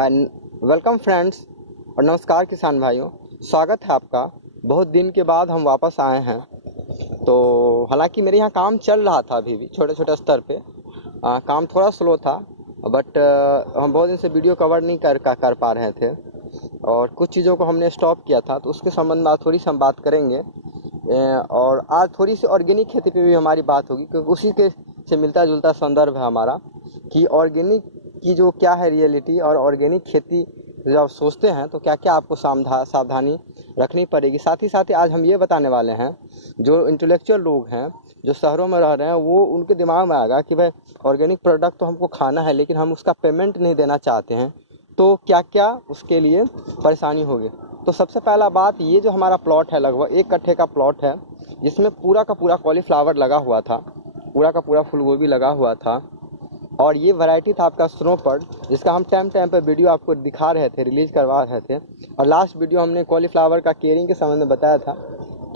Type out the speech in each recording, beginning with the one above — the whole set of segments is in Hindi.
वेलकम फ्रेंड्स और नमस्कार किसान भाइयों। स्वागत है आपका। बहुत दिन के बाद हम वापस आए हैं। तो हालांकि मेरे यहाँ काम चल रहा था, अभी भी छोटे छोटे स्तर पे काम थोड़ा स्लो था, बट हम बहुत दिन से वीडियो कवर नहीं कर पा रहे थे और कुछ चीज़ों को हमने स्टॉप किया था। तो उसके संबंध में आज थोड़ी सी हम बात करेंगे और आज थोड़ी सी ऑर्गेनिक खेती पे भी हमारी बात होगी, क्योंकि उसी के से मिलता जुलता संदर्भ है हमारा कि ऑर्गेनिक की जो क्या है रियलिटी, और ऑर्गेनिक खेती जब आप सोचते हैं तो क्या क्या आपको सावधानी रखनी पड़ेगी। साथ ही आज हम ये बताने वाले हैं, जो इंटेलेक्चुअल लोग हैं जो शहरों में रह रहे हैं, वो उनके दिमाग में आएगा कि भाई ऑर्गेनिक प्रोडक्ट तो हमको खाना है, लेकिन हम उसका पेमेंट नहीं देना चाहते हैं, तो क्या क्या उसके लिए परेशानी होगी। तो सबसे पहला बात, ये जो हमारा प्लॉट है लगभग 1 कट्ठे का प्लॉट है, जिसमें पूरा का पूरा कॉलीफ्लावर लगा हुआ था, पूरा का पूरा फूलगोभी लगा हुआ था, और ये वैरायटी था आपका स्नोपर्ड, जिसका हम टाइम पे वीडियो आपको दिखा रहे थे, रिलीज करवा रहे थे। और लास्ट वीडियो हमने कॉलीफ्लावर का केयरिंग के संबंध में बताया था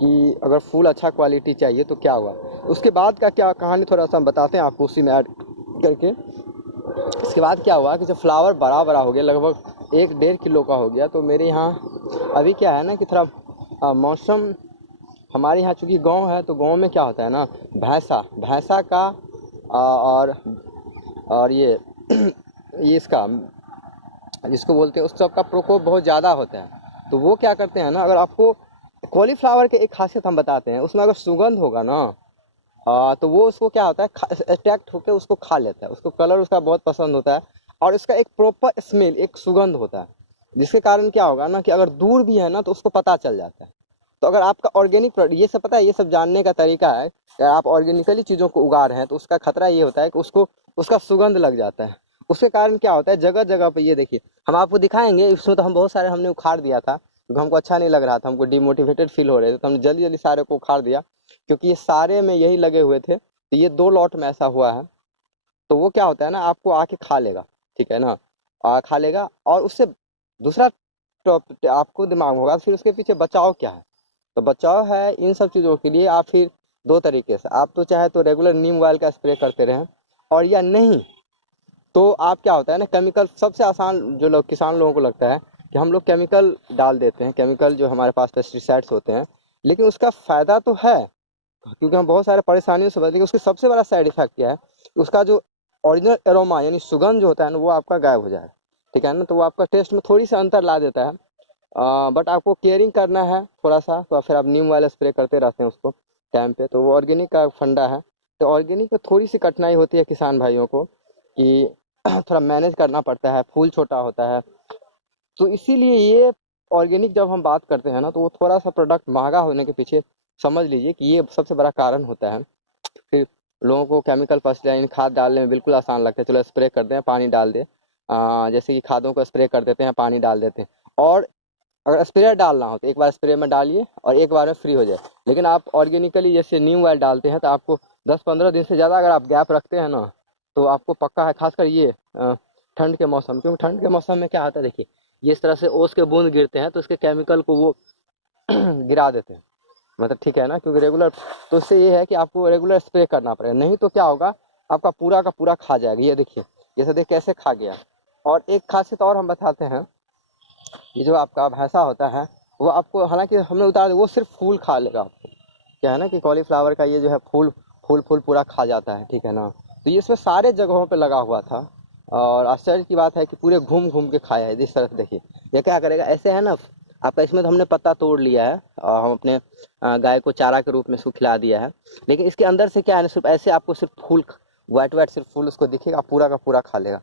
कि अगर फूल अच्छा क्वालिटी चाहिए तो क्या हुआ। उसके बाद का क्या कहानी थोड़ा सा हम बताते हैं आपको उसी में ऐड करके। इसके बाद क्या हुआ कि जब फ्लावर बड़ा हो गया, लगभग 1-1.5 किलो का हो गया, तो मेरे यहाँ अभी क्या है ना कि थोड़ा मौसम, हमारे यहाँ चूँकि गाँव है, तो गाँव में क्या होता है ना, भैंसा का और ये इसका जिसको बोलते हैं उस सब का प्रकोप बहुत ज़्यादा होता है। तो वो क्या करते हैं ना, अगर आपको कॉलीफ्लावर के एक खासियत हम बताते हैं, उसमें अगर सुगंध होगा ना तो वो उसको क्या होता है, अट्रैक्ट होकर उसको खा लेता है, उसको कलर उसका बहुत पसंद होता है, और इसका एक प्रॉपर स्मेल, एक सुगंध होता है, जिसके कारण क्या होगा ना कि अगर दूर भी है ना तो उसको पता चल जाता है। तो अगर आपका ऑर्गेनिक, ये सब पता है, ये सब जानने का तरीका है। अगर आप ऑर्गेनिकली चीज़ों को उगा रहे हैं तो उसका खतरा ये होता है कि उसका सुगंध लग जाता है। उसके कारण क्या होता है, जगह जगह पे, ये देखिए हम आपको दिखाएंगे, इसमें तो हम बहुत सारे हमने उखाड़ दिया था क्योंकि हमको अच्छा नहीं लग रहा था, हमको डिमोटिवेटेड फील हो रहे थे, तो हमने जल्दी जल्दी सारे को उखाड़ दिया, क्योंकि ये सारे में यही लगे हुए थे। तो ये 2 लॉट में ऐसा हुआ है। तो वो क्या होता है ना, आपको आके खा लेगा, ठीक है ना, खा लेगा। और उससे दूसरा टॉप आपको दिमाग में होगा, फिर उसके पीछे बचाव क्या है। तो बचाव है इन सब चीज़ों के लिए, आप फिर 2 तरीके से, आप तो चाहे तो रेगुलर नीम ऑयल का स्प्रे करते रहें, और या नहीं तो आप क्या होता है ना, केमिकल। सबसे आसान जो लोग किसान लोगों को लगता है कि हम लोग केमिकल डाल देते हैं, केमिकल जो हमारे पास पेस्टिसाइड्स होते हैं, लेकिन उसका फ़ायदा तो है, क्योंकि हम बहुत सारे परेशानियों से बचते हैं, लेकिन उसका सबसे बड़ा साइड इफेक्ट क्या है, उसका जो ओरिजिनल एरोमा यानी सुगंध जो होता है ना, वो आपका गायब हो जाएगा, ठीक है ना। तो वो आपका टेस्ट में थोड़ी सी अंतर ला देता है, बट आपको केयरिंग करना है थोड़ा सा, तो फिर आप नीम वाला स्प्रे करते रहते हैं उसको टाइम पे। तो वो ऑर्गेनिक का फंडा है। तो ऑर्गेनिक में थोड़ी सी कठिनाई होती है किसान भाइयों को कि थोड़ा मैनेज करना पड़ता है, फूल छोटा होता है, तो इसीलिए ये ऑर्गेनिक जब हम बात करते हैं ना, तो वो थोड़ा सा प्रोडक्ट महंगा होने के पीछे समझ लीजिए कि ये सबसे बड़ा कारण होता है। फिर लोगों को केमिकल फर्टिलाइजर खाद डालने में बिल्कुल आसान लगता है, चलो स्प्रे कर दें, पानी डाल दें, जैसे कि खादों को स्प्रे कर देते हैं, पानी डाल देते हैं। और अगर स्प्रे डालना हो तो एक बार स्प्रे में डालिए और एक बार में फ्री हो जाए। लेकिन आप ऑर्गेनिकली जैसे नीम ऑयल डालते हैं, तो आपको 10-15 दिन से ज़्यादा अगर आप गैप रखते हैं ना, तो आपको पक्का है, खासकर ये ठंड के मौसम, क्योंकि ठंड के मौसम में क्या होता है, देखिए ये इस तरह से ओस के बूंद गिरते हैं, तो इसके केमिकल को वो गिरा देते हैं, मतलब ठीक है ना, क्योंकि रेगुलर, तो इससे ये है कि आपको रेगुलर स्प्रे करना पड़ेगा, नहीं तो क्या होगा, आपका पूरा का पूरा खा जाएगा। ये देखिए, ये सब देख कैसे खा गया। और एक खासियत और हम बताते हैं, ये जो आपका भैंसा होता है, वो आपको, हालांकि हमने उतार दिया, वो सिर्फ फूल खा लेगा आपको। क्या है ना कि कॉलीफ्लावर का ये जो है फूल पूरा खा जाता है, ठीक है ना। तो ये इसमें सारे जगहों पे लगा हुआ था, और आश्चर्य की बात है कि पूरे घूम घूम के खाया है। जिस तरह से देखिए, ये क्या करेगा, ऐसे है ना आपका, इसमें तो हमने पत्ता तोड़ लिया है और हम अपने गाय को चारा के रूप में इसको खिला दिया है, लेकिन इसके अंदर से क्या है ना, सिर्फ ऐसे आपको सिर्फ फूल, वाइट सिर्फ फूल उसको दिखेगा, पूरा का पूरा खा लेगा।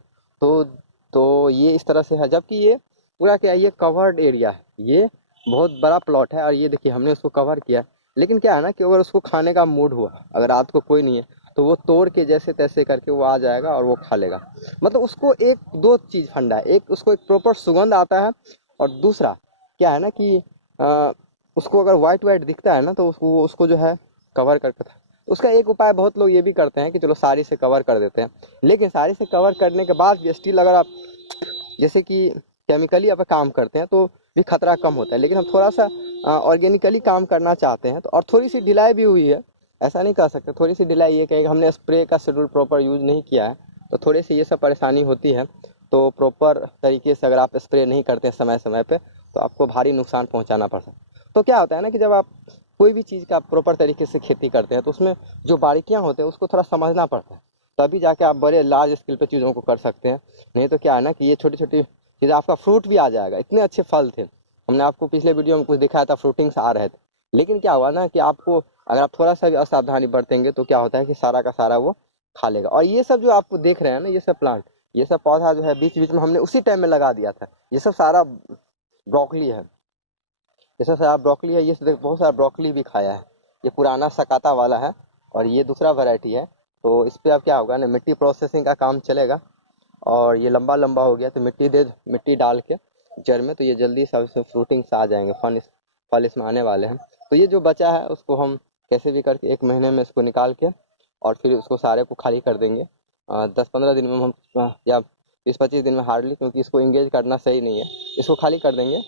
तो ये इस तरह से है, जबकि ये पूरा क्या है, ये कवर्ड एरिया है, ये बहुत बड़ा प्लॉट है, और ये देखिए हमने उसको कवर किया। लेकिन क्या है ना कि अगर उसको खाने का मूड हुआ, अगर रात को कोई नहीं है, तो वो तोड़ के जैसे तैसे करके वो आ जाएगा और वो खा लेगा। मतलब उसको 1-2 चीज़ फंडा है, एक उसको एक प्रॉपर सुगंध आता है, और दूसरा क्या है ना कि उसको अगर वाइट दिखता है ना, तो उसको जो है कवर करके था। उसका एक उपाय बहुत लोग ये भी करते हैं कि चलो साड़ी से कवर कर देते हैं, लेकिन साड़ी से कवर करने के बाद भी स्टिल अगर आप जैसे कि केमिकली आप काम करते हैं तो भी खतरा कम होता है। लेकिन हम थोड़ा सा ऑर्गेनिकली काम करना चाहते हैं, तो और थोड़ी सी ढिलाई भी हुई है, ऐसा नहीं कह सकते, थोड़ी सी ढिलाई ये कहेगा, हमने स्प्रे का शेड्यूल प्रॉपर यूज नहीं किया है, तो थोड़ी सी ये सब परेशानी होती है। तो प्रॉपर तरीके से अगर आप स्प्रे नहीं करते हैं समय समय पे तो आपको भारी नुकसान पहुंचाना पड़ सकता है। तो क्या होता है ना कि जब आप कोई भी चीज़ का प्रॉपर तरीके से खेती करते हैं तो उसमें जो बारीकियां होते हैं उसको थोड़ा समझना पड़ता है, तभी जाके आप बड़े लार्ज स्केल पे चीज़ों को कर सकते हैं। नहीं तो क्या है ना कि ये छोटी छोटी चीज़, आपका फ्रूट भी आ जाएगा। इतने अच्छे फल थे, हमने आपको पिछले वीडियो में कुछ दिखाया था, फ्रूटिंग्स आ रहे थे, लेकिन क्या हुआ ना कि आपको अगर आप थोड़ा सा भी असावधानी बरतेंगे तो क्या होता है कि सारा का सारा वो खा लेगा। और ये सब जो आप देख रहे हैं ना, ये सब प्लांट, ये सब पौधा जो है बीच बीच में हमने उसी टाइम में लगा दिया था। ये सब सारा ब्रोकली है, ये सब सारा ब्रोकली है। ये सब बहुत सारा ब्रोकली भी खाया है। ये पुराना सकाता वाला है और ये दूसरा वैरायटी है। तो इस पे अब क्या होगा ना, मिट्टी प्रोसेसिंग का काम चलेगा और ये लंबा लंबा हो गया तो मिट्टी डाल के जड़ में, तो ये जल्दी सब इसमें फ्रूटिंग्स आ जाएंगे, फल इसमें आने वाले हैं। तो ये जो बचा है उसको हम कैसे भी करके 1 महीने में इसको निकाल के और फिर उसको सारे को खाली कर देंगे। 10-15 दिन में हम या 20-25 दिन में हार्डली, क्योंकि इसको इंगेज करना सही नहीं है, इसको खाली कर देंगे।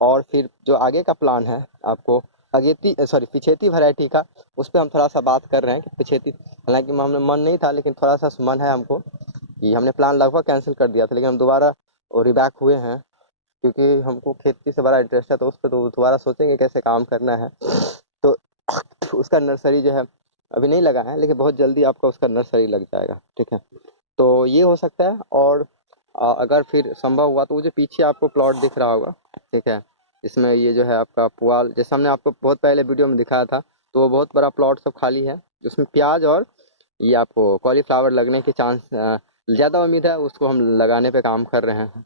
और फिर जो आगे का प्लान है आपको पिछेती वैरायटी का, उस पर हम थोड़ा सा बात कर रहे हैं कि पिछेती, हालांकि हमें मन नहीं था लेकिन थोड़ा सा मन है हमको, कि हमने प्लान लगभग कैंसिल कर दिया था लेकिन हम दोबारा रिबैक हुए हैं, क्योंकि हमको खेती से बड़ा इंटरेस्ट है। तो उस पर तो दोबारा सोचेंगे कैसे काम करना है। तो उसका नर्सरी जो है अभी नहीं लगा है, लेकिन बहुत जल्दी आपका उसका नर्सरी लग जाएगा, ठीक है। तो ये हो सकता है। और अगर फिर संभव हुआ तो वो जो पीछे आपको प्लॉट दिख रहा होगा, ठीक है, इसमें ये जो है आपका पुआल, जैसे हमने आपको बहुत पहले वीडियो में दिखाया था, तो वो बहुत बड़ा प्लॉट सब खाली है जिसमें प्याज और ये आपको कॉलीफ्लावर लगने के चांस ज़्यादा उम्मीद है। उसको हम लगाने पे काम कर रहे हैं,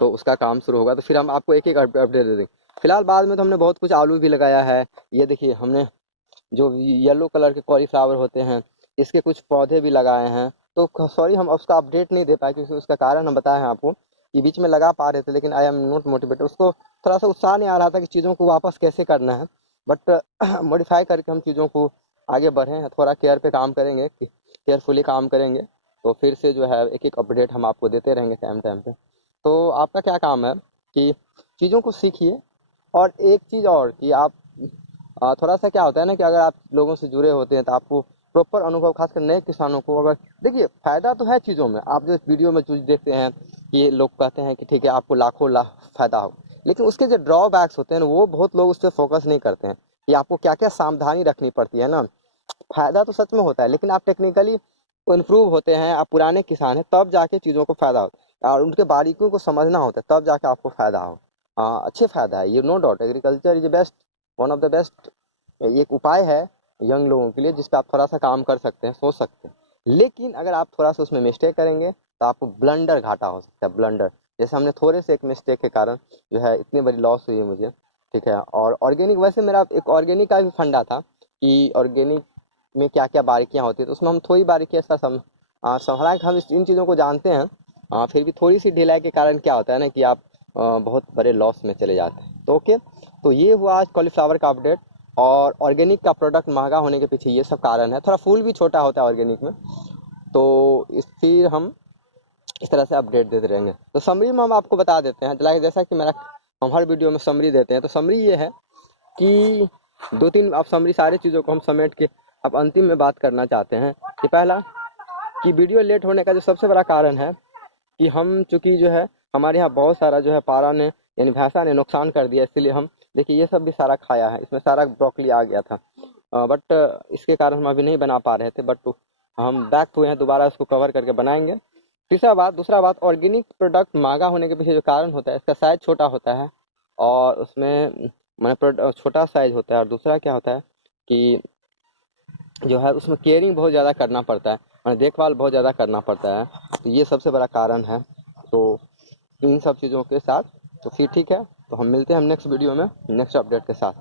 तो उसका काम शुरू होगा तो फिर हम आपको एक एक अपडेट दे देंगे। फिलहाल बाद में तो हमने बहुत कुछ आलू भी लगाया है। ये देखिए, हमने जो येलो कलर के कॉलीफ्लावर होते हैं इसके कुछ पौधे भी लगाए हैं। तो सॉरी हम उसका अपडेट नहीं दे पाए, क्योंकि उसका कारण हम बताए हैं आपको कि बीच में लगा पा रहे थे लेकिन आई एम नॉट मोटिवेटेड। उसको थोड़ा सा उत्साह नहीं आ रहा था कि चीज़ों को वापस कैसे करना है, बट मॉडिफाई करके हम चीज़ों को आगे बढ़े, थोड़ा केयर पे काम करेंगे, केयरफुली काम करेंगे, तो फिर से जो है एक एक अपडेट हम आपको देते रहेंगे टाइम टाइम पे। तो आपका क्या काम है कि चीज़ों को सीखिए। और एक चीज़ और कि आप थोड़ा सा क्या होता है ना कि अगर आप लोगों से जुड़े होते हैं तो आपको प्रॉपर अनुभव, खासकर नए किसानों को, अगर देखिए फायदा तो है चीज़ों में, आप जो वीडियो में जो देखते हैं कि ये लोग कहते हैं कि ठीक है आपको लाखों लाख फायदा हो, लेकिन उसके जो ड्रॉबैक्स होते हैं ना, वो बहुत लोग उस पर फोकस नहीं करते हैं कि आपको क्या क्या सावधानी रखनी पड़ती है ना। फायदा तो सच में होता है, लेकिन आप टेक्निकली इम्प्रूव होते हैं, आप पुराने किसान हैं, तब जाके चीज़ों को फायदा होता है और उनके बारीकियों को समझना होता है, तब जाके आपको फायदा हो। अच्छे फायदा है ये, no doubt. Agriculture is best, one of the best एक उपाय है यंग लोगों के लिए, जिस पे आप थोड़ा सा काम कर सकते हैं, सोच सकते हैं। लेकिन अगर आप थोड़ा सा उसमें मिस्टेक करेंगे तो आपको ब्लंडर घाटा हो सकता है, ब्लंडर। जैसे हमने थोड़े से एक मिस्टेक के कारण जो है इतनी बड़ी लॉस हुई है मुझे, ठीक है। और ऑर्गेनिक, वैसे मेरा एक ऑर्गेनिक का भी फंडा था कि ऑर्गेनिक में क्या क्या बारीकियाँ होती है, तो उसमें हम थोड़ी बारीकियाँ इसका हालांकि हम इन चीज़ों को जानते हैं, फिर भी थोड़ी सी ढिलाई के कारण क्या होता है ना कि आप बहुत बड़े लॉस में चले जाते हैं। तो ओके, तो ये हुआ आज कॉलीफ्लावर का अपडेट। और ऑर्गेनिक का प्रोडक्ट महंगा होने के पीछे ये सब कारण है, थोड़ा फूल भी छोटा होता है ऑर्गेनिक में। तो फिर हम इस तरह से अपडेट देते रहेंगे। तो समरी में हम आपको बता देते हैं, जैसा कि हम हर वीडियो में समरी देते हैं। तो समरी ये है कि 2-3 आप समरी, सारी चीज़ों को हम समेट के अब अंतिम में बात करना चाहते हैं। कि पहला, कि वीडियो लेट होने का जो सबसे बड़ा कारण है कि हम चूँकि जो है हमारे यहाँ बहुत सारा जो है पारा ने यानी भैंसा ने नुकसान कर दिया, इसलिए हम देखिए ये सब भी सारा खाया है, इसमें सारा ब्रोकली आ गया था। बट इसके कारण हम अभी नहीं बना पा रहे थे, बट हम बैक हुए हैं, दोबारा इसको कवर करके बनाएंगे। दूसरा बात, ऑर्गेनिक प्रोडक्ट महंगा होने के पीछे जो कारण होता है, इसका साइज छोटा होता है और उसमें मैंने छोटा साइज होता है। और दूसरा क्या होता है कि जो है उसमें केयरिंग बहुत ज़्यादा करना पड़ता है, देखभाल बहुत ज़्यादा करना पड़ता है। तो ये सबसे बड़ा कारण है। तो इन सब चीज़ों के साथ तो फिर ठीक है, तो हम मिलते हैं हम नेक्स्ट वीडियो में नेक्स्ट अपडेट के साथ।